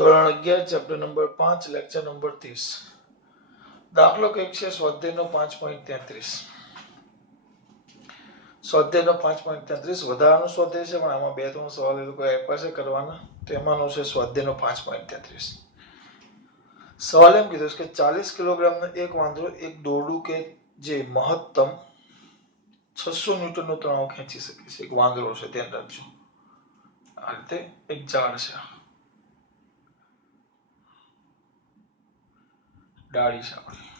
ધોરણ 11 chapter number 5 lecture number 30 દાખલો કંઈક છે સ્વાધ્યાયનો 5.33 સ્વાધ્યાયનો 5.33 વધારાનો સ્વાધ્યાય છે પણ આમાં બે ત્રણ સવાલ એ લોકો આપ્યા છે કરવાના તેમાંનો છે સ્વાધ્યાયનો 5.33 સવાલ એમ કીધું છે કે 40 કિલોગ્રામનો એક વાંદરો એક દોરડું કે જે મહત્તમ 600 ન્યૂટનનો તણાવ ખેંચી શકે છે. એક વાંદરો છે, ધ્યાન રાખજો. આ રીતે એક ઝાડ છે, ડાળી છે આપણી,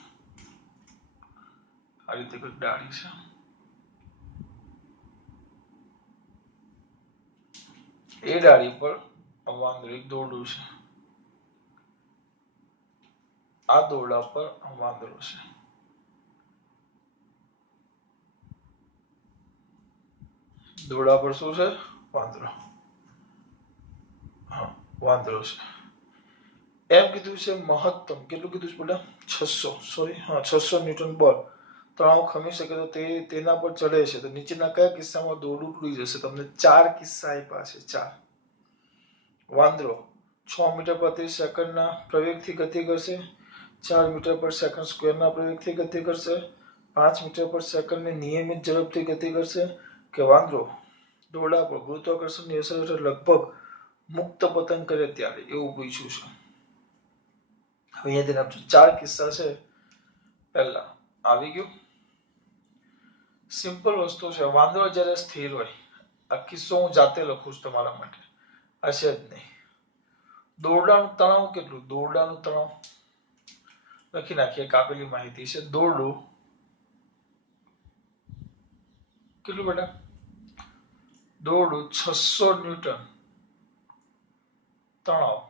આ રીતે કોઈ ડાળી છે. એ ડાળી પર વાંદરો એક દોરડું છે, આ દોરડા પર વાંદરો છે. દોરડા પર શું છે? વાંદરો. હા, વાંદરો છે. એમ કીધું છે મહત્તમ કેટલું કીધું છે બેટા? 600 ન્યૂટન બળ તણાવ ખમી શકે તો તેના પર ચડે છે તો નીચેના કયા કિસ્સામાં દોરડું તૂટી જશે? તમને 4 કિસ્સા આપ્યા છે. 4. વાંદરો 6 મીટર પ્રતિ સેકન્ડના પ્રવેગથી ગતિ કરશે, 4 મીટર પર સેકન્ડ સ્ક્વેરના પ્રવેગથી ગતિ કરશે, 5 મીટર પર સેકન્ડની નિયમિત ઝડપથી ગતિ કરશે, કે વાંદરો દોરડા પર ગુરુત્વાકર્ષણની અસર હેઠળ લગભગ મુક્ત પતન કરે ત્યારે? એવું પૂછ્યું છે. અહીંયા ધ્યાન આપજો, 4 કિસ્સા છે. પહેલા આવી ગયું. સિમ્પલ વસ્તુ છે. વાંદરો જ્યારે સ્થિર હોય, આ કિસ્સો હું જાતે લખું છું તમારા માટે, હશે જ નહીં. દોરડાનું તણાવ કેટલું? દોરડાનું તણાવ લખી નાખીએ, કાપેલી માહિતી છે. દોરડું કેટલું બેટા? દોરડું 600 ન્યૂટન તણાવ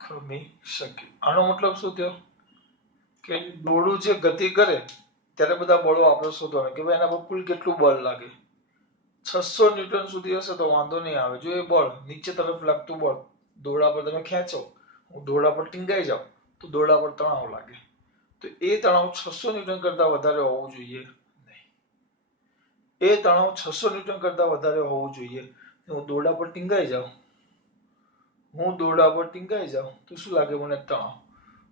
ખમી શકે. આનો મતલબ શું થયો? કે દોરડું જે ગતિ કરે ત્યારે બધા બળો આપણે શોધવાના કે ભાઈ એના પર કુલ કેટલું બળ લાગે. 600 ન્યૂટન સુધી હશે તો વાંધો નહીં આવે. જો એ બળ નીચે તરફ લાગતું બળ દોરડા પર તમે ખેંચો, દોરડા પર ટીંગાઈ જાવ તો દોરડા પર તણાવ લાગે. તો એ તણાવ 600 ન્યૂટન કરતા વધારે હોવું જોઈએ નહીં. એ તણાવ 600 ન્યૂટન કરતા વધારે હોવું જોઈએ. હું દોરડા પર ટીંગાઈ જાઉં તો શું લાગે મને? તણાવ.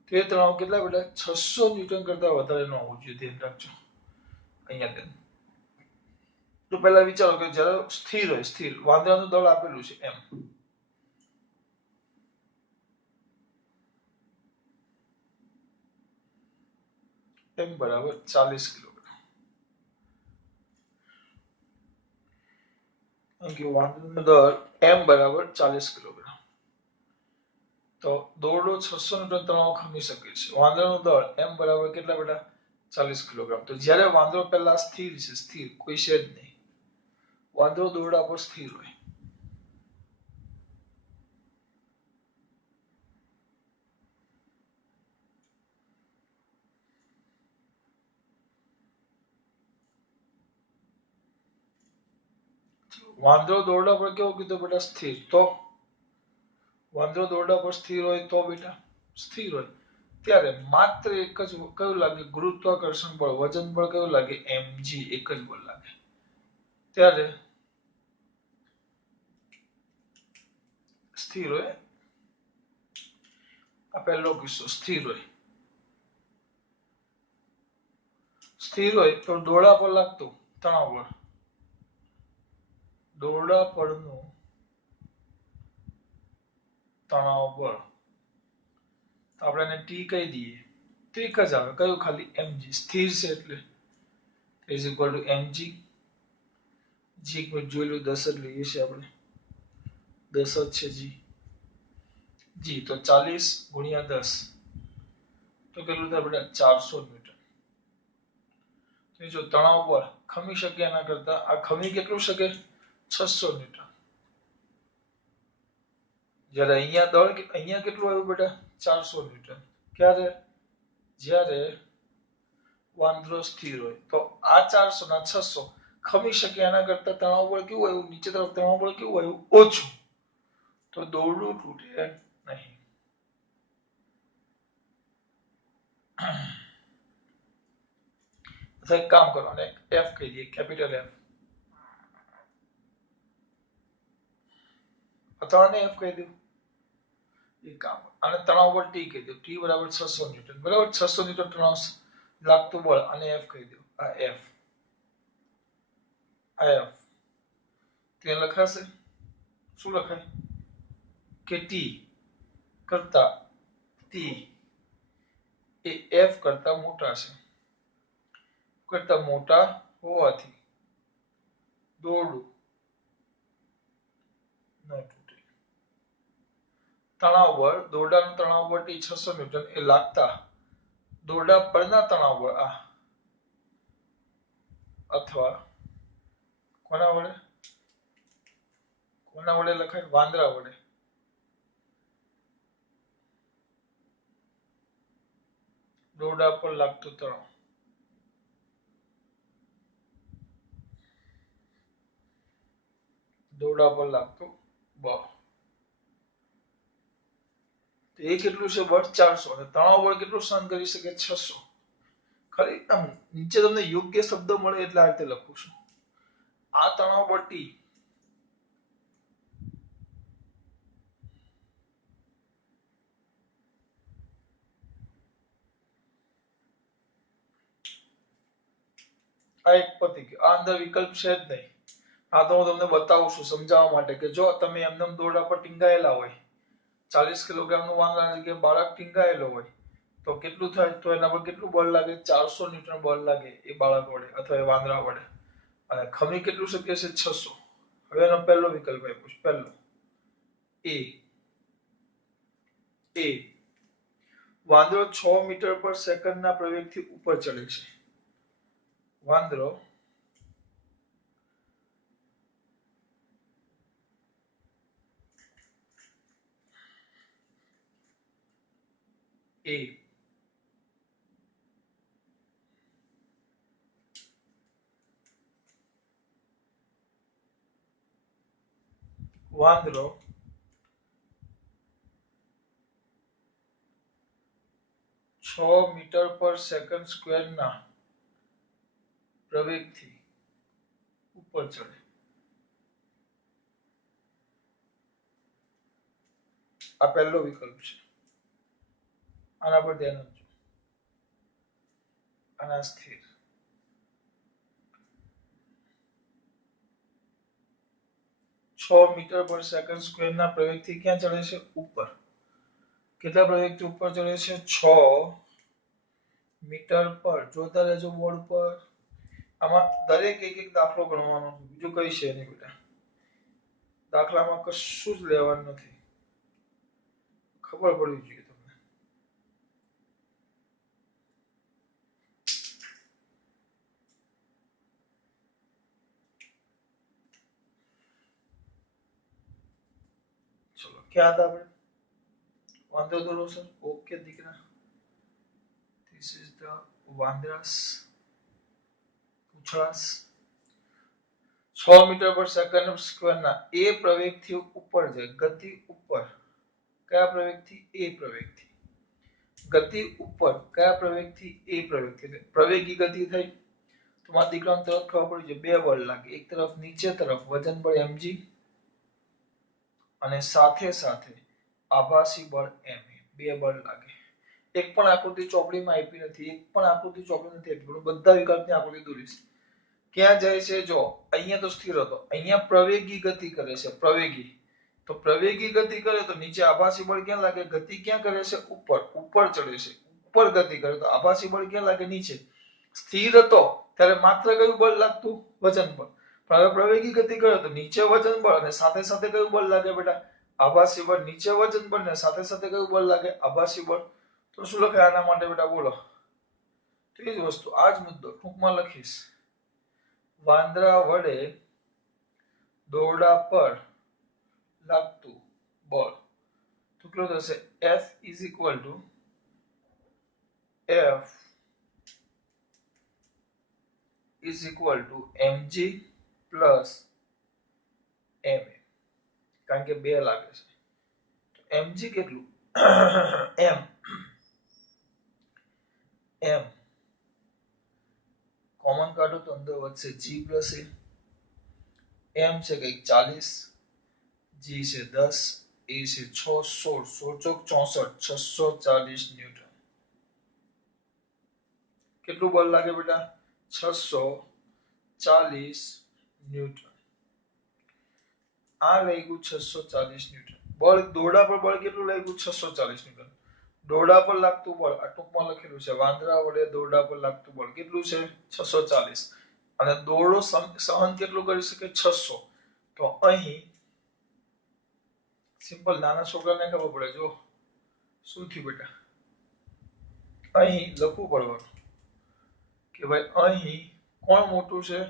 તો એ તણાવ કેટલા બેટા? 600 ન્યૂટન કરતા વધારે ન હોવું જોઈએ. ધ્યાન રાખજો. અહીંયા તો પહેલા વિચારો કે જ્યારે સ્થિર હોય, સ્થિર વાંદરાનું દળ આપેલું છે m બરાબર 40 કિલોગ્રામ. વાંદરાનું દળ m બરાબર 40 કિલોગ્રામ. તો દોરડો 600 ન્યૂટન તણાવ ખમી શકે છે. વાંદરાનું દળ m બરાબર કેટલા બેટા? 40 કિલોગ્રામ. તો જ્યારે વાંદરો પહેલા સ્થિર છે, સ્થિર કોઈ છે જ નહીં, વાંદરો દોરડા પર સ્થિર હોય, વાંદરો દોરડા પર કેવો કીધો બેટા? સ્થિર. તો વાંદરો દોરડા પર સ્થિર હોય તો બેટા સ્થિર હોય ત્યારે માત્ર એક જ કયું લાગે? ગુરુત્વાકર્ષણ બળ, વજન બળ કયું લાગે? mg. એક જ બળ લાગે. ત્યારે સ્થિર હોય. આ પહેલો કિસ્સો, સ્થિર હોય. સ્થિર હોય તો દોરડા પર લાગતું તણાવ બળ, દોરડા પરનું તણાવ બળ આપણે એને ટી કહી દઈએ તો એક જ આવે. કયું? ખાલી mg. સ્થિર છે એટલે ઇઝ ઇક્વલ ટુ mg. જી જોયેલું 10 જ લઈએ છીએ આપણે, 10 જ છે જી. જી તો 40 ગુણ્યા 10 તો કેટલું થાય બેટા? 400 ન્યૂટન. તો જો તણાવ બળ ખમી શકે એના કરતા આ ખમી કેટલું શકે? 600 ન્યૂટન. જ્યારે અહીંયા દળ અહીંયા કેટલું આવ્યું બેટા? 400 ન્યૂટન. ક્યારે? જ્યારે વાંદરો સ્થિર હોય. તો આ 400 ના 600 ખમી શકે એના કરતા તણાવ બળ કેવું આવ્યું? નીચે તરફ તણાવ બળ કેવું આવ્યું? ઓછું. તો દોરડું તૂટે નહીં. એક કામ કરવાનું, એફ કહી દઈએ, કેપિટલ એફ. આ ત્રણને એફ કહી દઉં એ કામ અને તણાવ બળ ટી કહી દઉં ટી બરાબર 600 ન્યૂટન બરાબર 600 ન્યૂટન તણાવ લાગતું બળ અને એફ કહી દઉં આ એફ ત્યાં લખાશે શું લખાય કે ટી કરતા ટી એ એફ કરતા મોટા છે કરતા મોટા હોવાથી દોરડું ન તૂટે તણાવ બળ દોરડાનું તણાવ બળ ટી 600 ન્યૂટન એ લાગતા દોરડા પરના તણાવ બળ આ અથવા કોના વડે લખાય વાંદરા વડે દોરડા પર લાગતું તણાવ દોરડા પર લાગતું બળ એ કેટલું છે બળ 400 અને તણાવ બળ કેટલું સહન કરી શકે 600 ખરી આમ નીચે તમને યોગ્ય શબ્દ મળે એટલે આ રીતે લખું છું આ તણાવ બળ ટી આ એક પતિ ગયું આ અંદર વિકલ્પ છે જ નહીં આ તો હું તમને બતાવું છું સમજાવવા માટે કે જો તમે એમનેમ દોરડા પર ટીંગાયેલા હોય 40 કિલોગ્રામનું વાંદરાની જગ્યાએ બાળક ટીંગાયેલો હોય તો કેટલું થાય તો એના પર કેટલું બળ લાગે 400 ન્યૂટન બળ લાગે એ બાળક વડે અથવા એ વાંદરા વડે અને ખમી કેટલું શક્ય છે 600 હવે એનો પહેલો વિકલ્પ આપ્યો છે પહેલો એ એ વાંદરો 6 મીટર પર સેકન્ડના પ્રવેગથી ઉપર ચડે છે વાંદરો એ વાંદરો 6 મીટર પર સેકન્ડ સ્ક્વેરના પ્રવેગથી ઉપર ચડે આ પહેલો વિકલ્પ છે આના પર ધ્યાન આપજો આના સ્થિર 6 મીટર પર સેકન્ડ સ્ક્વેરના પ્રવેગથી ક્યાં ચડે છે ઉપર કેટલા પ્રવેગથી ઉપર ચડે છે 6 મીટર પર જોતા રહેજો બોર્ડ પર આમાં દરેક એક એક દાખલો ગણવાનો છે બીજું કઈ છે નહીં બેટા દાખલામાં કશું જ લેવાનું નથી ખબર પડવી જોઈએ તમને ચલો ક્યાં હતા આપણે વાંદરો દોરો સર ઓકે દીકરા ધીસ ઇઝ ધ વાંદરાસ પૂછડાસ 6 મીટર પર સેકન્ડ સ્ક્વેરના એ પ્રવેગથી ઉપર જાય ગતિ ઉપર કયા પ્રવેગથી એ પ્રવેગથી ગતિ ઉપર કયા પ્રવેગથી એ પ્રવેગથી પ્રવેગી ગતિ થઈ તો મારા દીકરાને તરત ખબર પડી જાય બે બળ લાગે એક તરફ નીચે તરફ વજન બળ mg અને સાથે સાથે આભાસી બળ m બે બળ લાગે એક પણ આકૃતિ ચોપડીમાં આપી નથી એક પણ આકૃતિ ચોપડી નથી આપી પણ બધા વિકલ્પની આકૃતિ દોરીશ ક્યાં જાય છે જો અહીંયા તો સ્થિર હતો અહીંયા પ્રવેગી ગતિ કરે છે પ્રવેગી તો પ્રવેગી ગતિ કરે તો નીચે આભાસી બળ ક્યાં લાગે ગતિ ક્યાં કરે છે ઉપર ઉપર ચડે છે ઉપર ગતિ કરે તો આભાસી બળ ક્યાં લાગે નીચે સ્થિર હતો ત્યારે માત્ર કયું બળ લાગતું વજન બળ પણ હવે પ્રવેગી ગતિ કરે તો નીચે વજન બળ અને સાથે સાથે કયું બળ લાગે બેટા આભાસી બળ નીચે વજન બળ ને સાથે સાથે કયું બળ લાગે આભાસી બળ તો શું લખાય આના માટે બેટા બોલો તો એ જ વસ્તુ આ જ મુદ્દો ટૂંકમાં લખીશ વાંદરા વડે દોરડા પર લાગતું બળ તો કેટલું થશે F is equal to mg plus ma કારણ કે બે લાગે છે mg કેટલું m કોમન કાઢો તો અંદર વધશે g plus a m છે કંઈક 40 जी છે 10, એ છે 6, 16, 16 ચોક 64, 640 ન્યૂટન. કેટલું બળ લાગે બેટા? 640 ન્યૂટન. આ લાગ્યું 640 ન્યૂટન. બળ દોરડા પર બળ કેટલું લાગ્યું? 640 ન્યૂટન. દોરડા પર લાગતું બળ આ ટૂંકમાં લખેલું છે, વાંદરા વડે દોરડા પર લાગતું બળ કેટલું છે? 640. અને દોરડો સહન કેટલું કરી શકે? 600. તો અહીં સિમ્પલ નાના છોકરાને ખબર પડે. જો શું થયું બેટા? અહીં લખવું પડવાનું કે ભાઈ અહીં કોણ મોટું છે?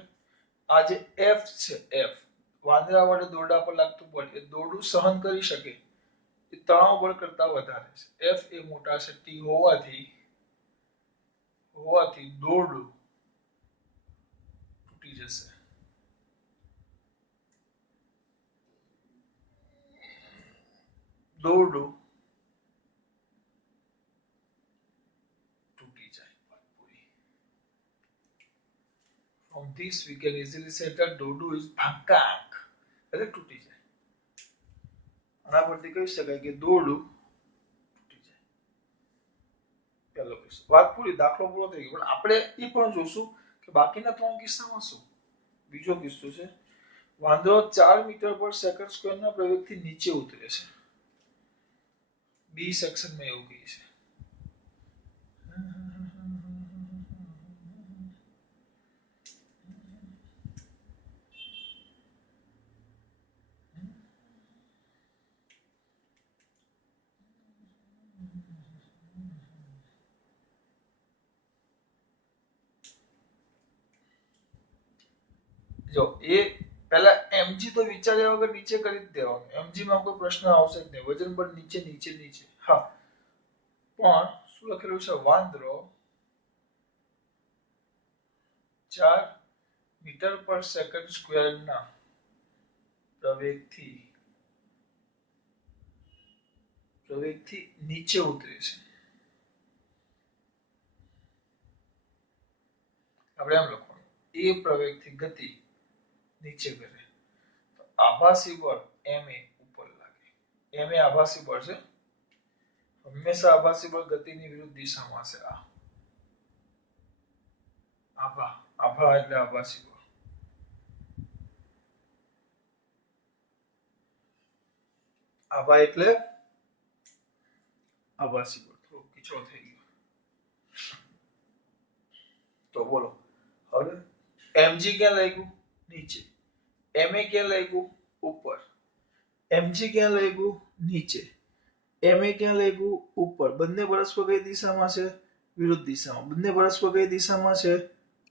આ જે એફ છે, એફ વાંદરા વડે દોરડા પર લાગતું બળ એ દોરડું સહન કરી શકે એ તણાવ બળ કરતા વધારે છે. એફ એ મોટા છે ટી હોવાથી દોરડું તૂટી જશે. દોરડું તૂટી જાય. From this we can easily say that દોરડું is ભાંકાક એટલે તૂટી જાય. આના પરથી કહી શકાય કે દોરડું તૂટી જાય. પહેલો કિસ્સો વાત પૂરી, દાખલો પૂરો થઈ ગયો. પણ આપણે એ પણ જોશું કે બાકીના 3 કિસ્સામાં શું. બીજો કિસ્સો છે, વાંદરો 4 મીટર પર સેકન્ડ સ્ક્વેરના પ્રવેગથી નીચે ઉતરે છે. બી સેક્શનમાં એવું કહે છે. જો એ પહેલા mg તો વિચાર્યા વગર નીચે કરી જ દેવાનું. mg માં કોઈ પ્રશ્ન આવશે જ નહીં. વજન પર નીચે નીચે નીચે. હા, પણ શું લખેલું છે? વાંદરો 4 મીટર પર સેકન્ડ સ્ક્વેરના પ્રવેગથી નીચે ઉતરે છે. આપણે એમ લખવાનું, એ પ્રવેગથી ગતિ નીચે કરે. તો આભાસી બળ ma ઉપર લાગે. ma આભાસી બળ છે. હંમેશા આભાસી બળ ગતિની વિરુદ્ધ દિશામાં છે. આભા એટલે આભાસી બળ. આભા એટલે આભાસી બળ. થોડો કીચડો થઈ ગયો. તો બોલો હવે mg ક્યાં લાગ્યું? નીચે. ma ક્યાં લાગ્યું? ઉપર. mg ક્યાં લાગ્યું? નીચે. ma ક્યાં લાગ્યું? ઉપર. બંને પરસ્પર કઈ દિશામાં છે? વિરુદ્ધ દિશામાં. બંને પરસ્પર કઈ દિશામાં છે?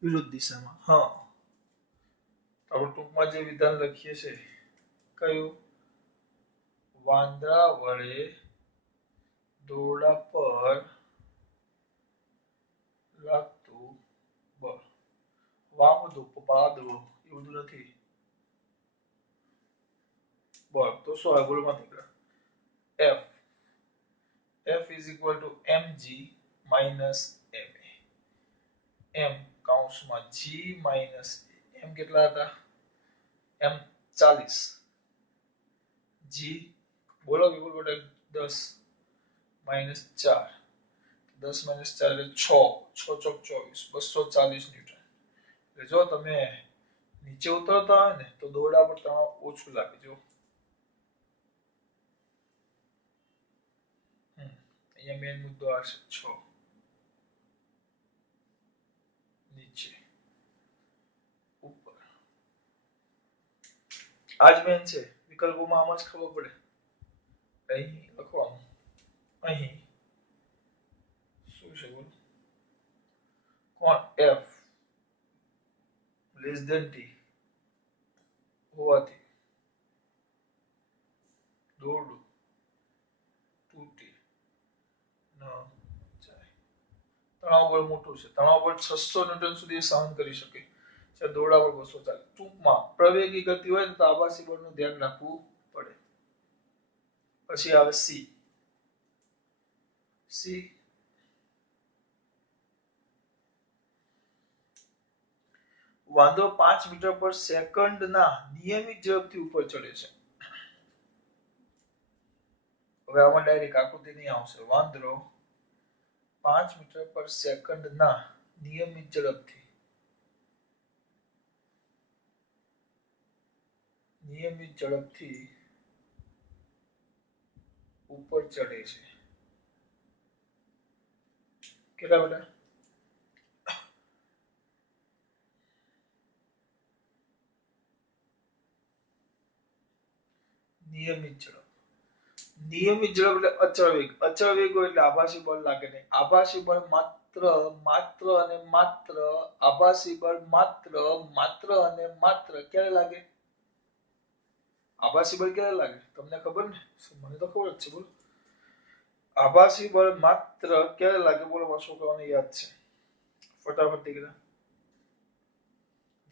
વિરુદ્ધ દિશામાં. હા, આપણે ટૂંકમાં જે વિધાન લખીએ છે કયું? વાંદરા વડે દોરડા પર લાગતું બળ. વામદું પાદું એવું બધું નથી. બળ તો શું આવે? બોલમાં નીકળે. F is equal to mg minus ma. m કૌંસમાં g minus m કેટલા હતા? m 40. g બોલો વિપુલ પટેલ 10 minus 4. 10 minus 4 એટલે 6. 6 ચોક 24. 240 ન્યૂટન. એટલે જો તમે નીચે ઉતરતા હોય ને તો દોરડા પર તણાવ ઓછું લાગે. જો અહીંયા મેન મુદ્દો આ છે 6 નીચે ઉપર. આજ મેન છે. વિકલ્પોમાં આમ જ ખબર પડે. અહીં લખવાનું, અહીં શું છે બોલ? કોણ? f લેસ ધેન t હોવાથી દોરડું તૂટી ન જાય. તણાવ બળ મોટું છે. તણાવ બળ 600 ન્યૂટન સુધી સહન કરી શકે છે. દોરડા બળ 240. ટૂંકમાં પ્રવેગી ગતિ હોય તો આભાસી બળનું ધ્યાન રાખવું પડે. પછી આવે સી. વાંદરો 5 મીટર પર સેકન્ડના નિયમિત ઝડપથી ઉપર ચડે છે. હવે આમાં ડાયરેક્ટ આકૃતિ નહીં આવશે. વાંદરો 5 મીટર પર સેકન્ડના નિયમિત ઝડપથી ઉપર ચડે છે. કેટલા બેટા? નિયમિત ઝડપ. નિયમિત ઝડપ એટલે અચળ વેગ. અચળ વેગ હોય એટલે આભાસી બળ લાગે નહીં. આભાસી બળ માત્ર માત્ર અને માત્ર આભાસી બળ માત્ર અને માત્ર ક્યારે લાગે? આભાસી બળ ક્યારે લાગે તમને ખબર ને? મને તો ખબર જ છે. બોલો આભાસી બળ માત્ર ક્યારે લાગે? બોલો મારા છોકરાઓને યાદ છે? ફટાફટ દીકરા.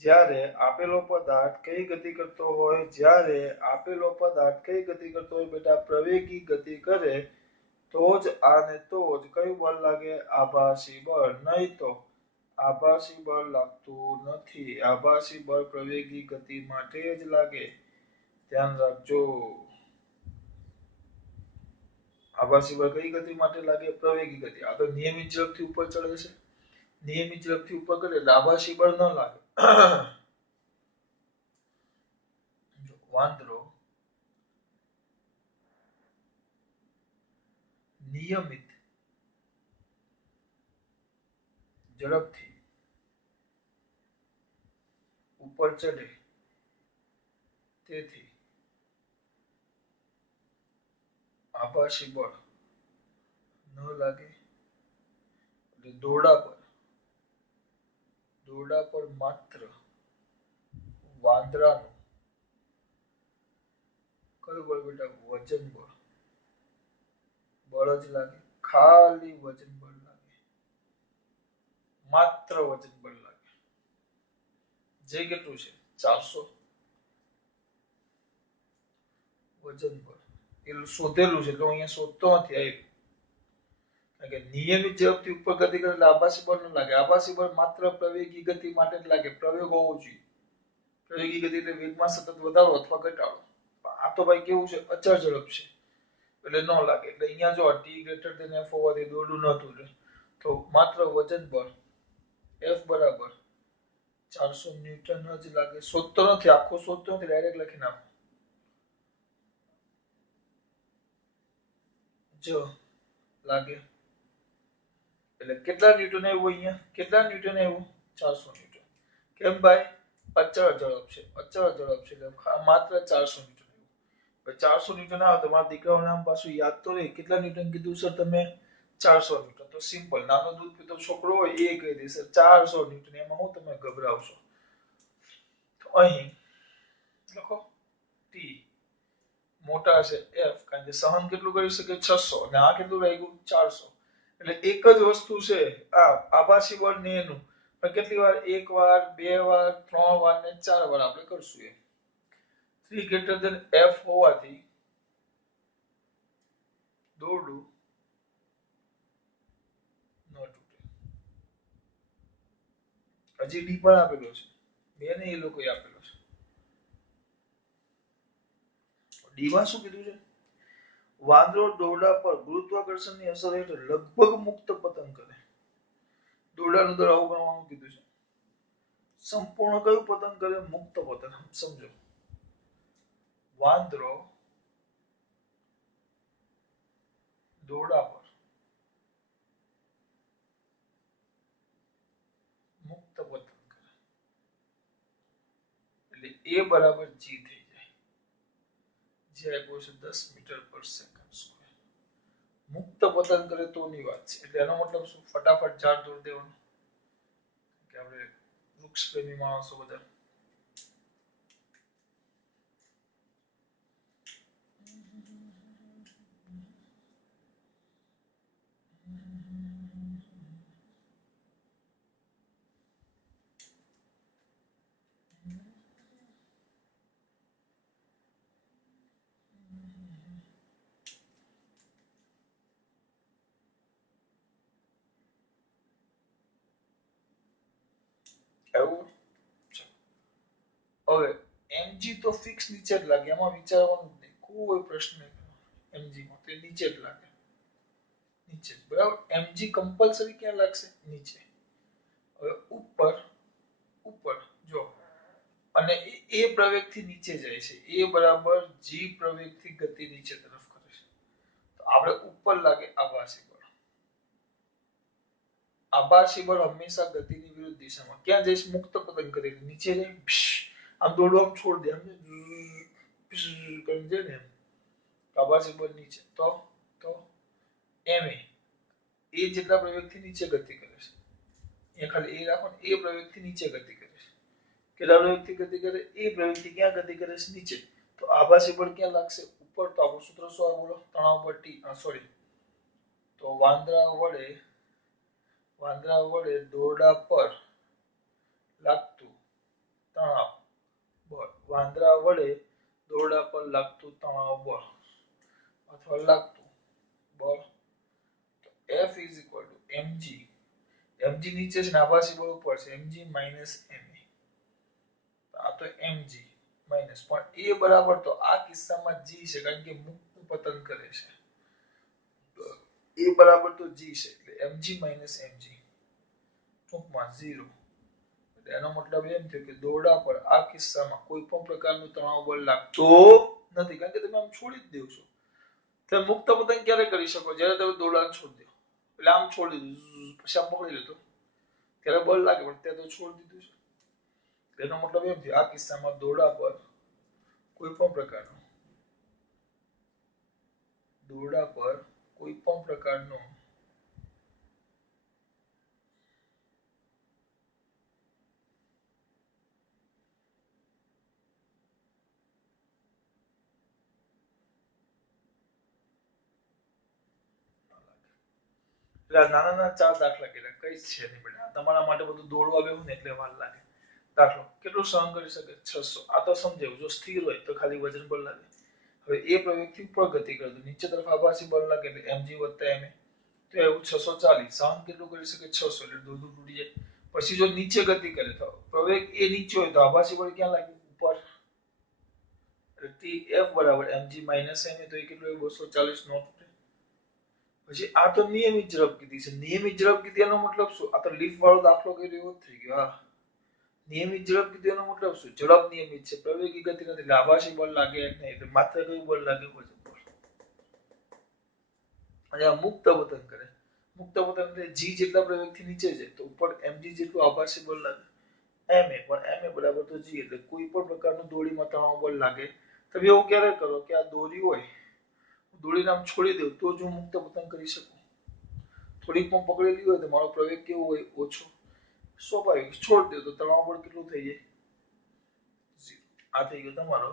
જ્યારે આપેલો પદાર્થ કઈ ગતિ કરતો હોય, જ્યારે આપેલો પદાર્થ કઈ ગતિ કરતો હોય બેટા? પ્રવેગી ગતિ કરે તો જ આને તો જ કયું બળ લાગે? આભાસી બળ. નહીં તો આભાસી બળ લાગતું નથી. આભાસી બળ પ્રવેગી ગતિ માટે જ લાગે. ધ્યાન રાખજો. આભાસી બળ કઈ ગતિ માટે લાગે? પ્રવેગી ગતિ. આ તો નિયમિત ઝડપથી ઉપર ચડે છે. નિયમિત ઝડપથી ઉપર કરે એટલે આભાસી બળ ન લાગે. વાંદરો નિયમિત ઝડપથી ઉપર ચડે તેથી આભાસી બળ ન લાગે. દોરડા પર માત્ર વાંદરાનું કયું બળ બેટા? વજન બળ. બળ જ લાગે. ખાલી વજન બળ લાગે. માત્ર વજન બળ લાગે. જે કેટલું છે? 400 વજન બળ. એ શોધેલું છે એટલે અહીંયા શોધતો નથી. આવ્યું કે નિયમિત ઝડપથી ઉપર ગતિ કરે એટલે આભાસી બળ ન લાગે. આભાસી બળ માત્ર પ્રવેગી ગતિ માટે જ લાગે. પ્રવેગ હોવો જોઈએ. પ્રવેગી ગતિ એટલે વેગમાં સતત વધારો અથવા ઘટાડો. આ તો ભાઈ કેવું છે? અચળ ઝડપ છે એટલે ન લાગે. એટલે અહીંયા જો ટી ગ્રેટર ધેન એફ હોવાથી દોરડું નહોતું તો માત્ર વજન બળ એફ બરાબર 400 ન્યૂટન જ લાગે. શોધતો નથી, આખો શોધતો નથી, ડાયરેક્ટ લખી નાખો. જો લાગે એટલે કેટલા ન્યૂટન આવ્યું અહીંયા? કેટલા ન્યૂટન આવ્યું? 400 ન્યૂટન. કેમ ભાઈ? અચળ ઝડપ છે. અચળ ઝડપ છે એટલે માત્ર 400 ન્યૂટન આવ્યું. 400 ન્યૂટન આવે તમારા દીકરાનું નામ પાછું યાદ તો રહે. કેટલા ન્યૂટન કીધું સર તમે? 400 ન્યૂટન. તો સિમ્પલ, નાનો દૂધ પીતો છોકરો હોય એ કહી દેશે 400 ન્યૂટન. એમાં હું તમે ગભરાવશો? તો અહીં લખો ટી મોટા છે એફ, કારણ કે સહન કેટલું કરી શકે? 600. અને આ કેટલું લાગ્યું? 400. એટલે એક જ વસ્તુ છે આ આભાસી બળ ને એનું. પણ કેટલી વાર? એક વાર, બે વાર, ત્રણ વાર ને ચાર વાર આપણે કરશું. એ 3 ગ્રેટર ધેન એફ હોવાથી દોરડું ન તૂટે. હજી ડી પણ આપેલો છે. બેને એ લોકોએ આપેલો છે. ડીમાં શું કીધું છે? વાંદરો દોરડા પર ગુરુત્વાકર્ષણની અસર હેઠળ લગભગ મુક્ત પતન કરે. દોરડાનું દર આવું ગણવાનું કીધું છે. સંપૂર્ણ કયું પતન કરે? મુક્ત પતન. સમજો વાંદરો દોરડા પર મુક્ત પતન કરે એટલે એ બરાબર જી થઈ જાય. જે આપ્યો છે 10 મીટર પર સેકન્ડ સ્ક્વેર. મુક્ત પતન કરે તો ની વાત છે. એટલે એનો મતલબ શું? ફટાફટ ઝાડ દોરી દેવાનું. કે આપણે વૃક્ષ પ્રેમી માણસો બધા. એવું હવે mg તો ફિક્સ નીચે જ લાગે. એમાં વિચારવાનું જ નહીં. કોઈ પ્રશ્ન નહીં. mg માં, તો એ નીચે જ લાગે, નીચે, બરાબર. mg કમ્પલસરી ક્યાં લાગશે? નીચે. હવે ઉપર, ઉપર જો, અને એ પ્રવેગ થી નીચે જાય છે, એ બરાબર g પ્રવેગ થી ગતિ નીચે તરફ કરે છે, તો આપણે ઉપર લાગે આભાસી બળ. આભાસી બળ હંમેશા ગતિની વિરુદ્ધ દિશામાં ક્યાં જઈશ? મુક્ત પતન કરીને નીચે જાય, આમ દોડવું આમ છોડ દે, કરીને જાય ને એમ. આભાસી બળ નીચે, તો એમ એ જેટલા પ્રવેગથી નીચે ગતિ કરે છે, એ ખાલી એ રાખો ને, એ પ્રવેગથી નીચે ગતિ કરે છે. કેટલા પ્રવેગથી ગતિ કરે? એ પ્રવેગથી ક્યાં ગતિ કરે છે? નીચે. તો આભાસી બળ ક્યાં લાગશે? ઉપર. તો આપણું સૂત્ર શું આવે બોલો? તણાવ બળ ટી, સોરી, તો વાંદરા વડે દોરડા પર લાગતું તણાવ બળ, વાંદરા વડે દોરડા પર લાગતું તણાવ બળ અથવા લાગતું બળ, તો F is equal to mg. mg નીચે છે ને આભાસી બળ ઉપર છે, mg minus ma. આ તો mg માઇનસ, પણ એ બરાબર, તો આ કિસ્સામાં g છે, કારણ કે મુક્ત પતન કરે છે, એ બરાબર તો g છે, એટલે mg minus mg ટૂંકમાં 0. એનો મતલબ એમ થયો કે દોરડા પર આ કિસ્સામાં કોઈ પણ પ્રકારનું તણાવ બળ લાગતું નથી, કારણ કે તમે આમ છોડી જ દેવ છો. તમે મુક્ત પતન ક્યારે કરી શકો? જ્યારે તમે દોરડાને છોડી દો, એટલે આમ છોડી દીધું, પછી આમ પકડી લેતો, ત્યારે બળ લાગે, પણ ત્યાં તો છોડી દીધું છે. એનો મતલબ એમ થયો આ કિસ્સામાં દોરડા પર કોઈ પણ પ્રકારનું નાના 4 દાખલા કર્યા, કઈ છે નહીં બેટા, તમારા માટે બધું દોડવા બેહું ને એટલે વાર લાગે. દાખલો કેટલું સહન કરી શકે? 600. આ તો સમજાયું, જો સ્થિર હોય તો ખાલી વજન બળ લાગે. હવે એ પ્રવેગથી ઉપર ગતિ કરે તો નીચે તરફ આભાસી બળ લાગે, એટલે mg વત્તા ma, તો એવું 640. સહન કેટલું કરી શકે? 600, એટલે દૂર તૂટી જાય. પછી જો નીચે ગતિ કરે તો પ્રવેગ એ નીચે હોય તો આભાસી બળ ક્યાં લાગે? ઉપર. F બરાબર mg minus ma, તો એ કેટલું? 240 નો તૂટે. પછી આ તો નિયમિત ઝડપ કીધી છે. નિયમિત ઝડપ કીધી એનો મતલબ શું? આ તો લીફ વાળો દાખલો કર્યો એવો થઈ ગયો. હા, નિયમિત ઝડપ કીધી એનો મતલબ શું? ઝડપ નિયમિત છે, પ્રવેગી ગતિ નથી, એટલે આભાસી બળ લાગે નહીં, એટલે માત્ર કયું બળ લાગે? વજન બળ. અને આ મુક્ત પતન કરે, મુક્ત પતન એટલે g જેટલા પ્રવેગથી નીચે જાય તો ઉપર mg જેટલું આભાસી બળ લાગે, ma, પણ ma બરાબર તો g, એટલે કોઈ પણ પ્રકારનું દોરીમાં તણાવ બળ લાગે. તમે એવું ક્યારે કરો કે આ દોરી હોય, દોરીને આમ છોડી દઉં તો જ હું મુક્ત પતન કરી શકું. થોડીક પણ પકડેલી હોય તો મારો પ્રવેગ કેવો હોય? ઓછો. સ્વાભાવિક. છોડ દો તો તણાવ બળ કેટલું થઈ જાય? 0. આ થઈ ગયો તમારો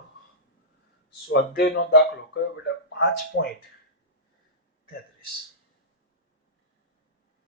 સ્વાધ્યાયનો દાખલો. કયો બેટા? 5.33.